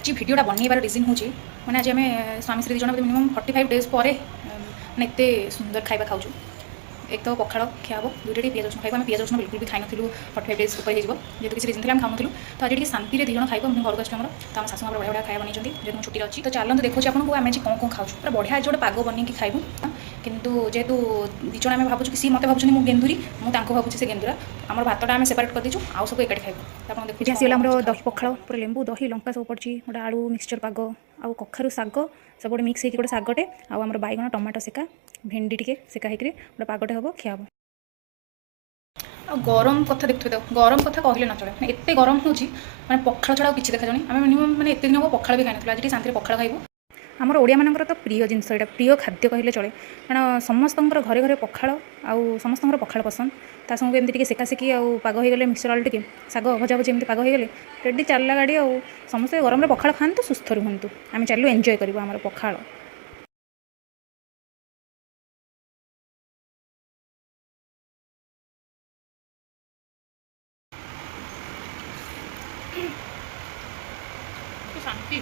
आज भिडटा बनइबार रिजन हूँ मैंने आज आम स्वामी स्त्री दिज मिनिमम 45 डेज पर मैंने एत सुंदर खाଇବା खाऊँ। एक तो पखाड़ खिया हम दुईटा पियाज रसुण खाइबा आम पियाज रसुण बिल्कुल भी खाई नु 45 डेज ऊपर हो जेहतु किसी रिजन आम खाऊँ तो आज शांति दी जन खाइब घर को आम तो आम शाशु बढ़िया बढ़िया खाया बनई जेहतु छुट्टी अच्छी तो चलते देखो आपको आम आज कौन कौन खाऊँ पूरा बढ़िया आज गोटे पाग बनई खाइबू किंतु जेहेतु दिज आम भावुँ कि सी मत भावुँ मु गेंदुरी मुझे भावुँ से गेंदुरा आम भातटा आम सेपरेट कर दीचु आउ सब एकाठी खाइबू देखिए आसीगला आम दही पखाड़ पूरा लेंबू दही लंका सब पड़ी गोटे आलू मिक्सचर पाग आउ कखारू शाग सब गोटे मिक्स होगी गोटे शागटे आम बैगण टमाटो सेका भेंडी टे सेका होकर गोटे पागटे हम खिया हम। गरम कथा देखुए तो गरम कथा कहले न चले एत गरम हो पखाड़ छड़ा किसी देखा जानी आम मिनिमम मैंने एत दिन हम पखाड़ भी खाई आज शांति पखाड़ खाइबू। आमर ओडिया मानकर तो प्रिय जिनस यहाँ प्रिय खाद्य कहले चले कारण समस्त घरे घरे पखाड़ आउ समस्त पखाड़ पसंद ता संग एमती सेका सेकी आउ पाग हो गले मिक्सर आलू टे शाग भजा भजी एमती पाग हो गले रेडी चलला गाड़ी आउ समस्त गरम पखाड़ खातु सुस्थ रुहतु आम चलू एंजय करूँ आम पखाड़। शांति।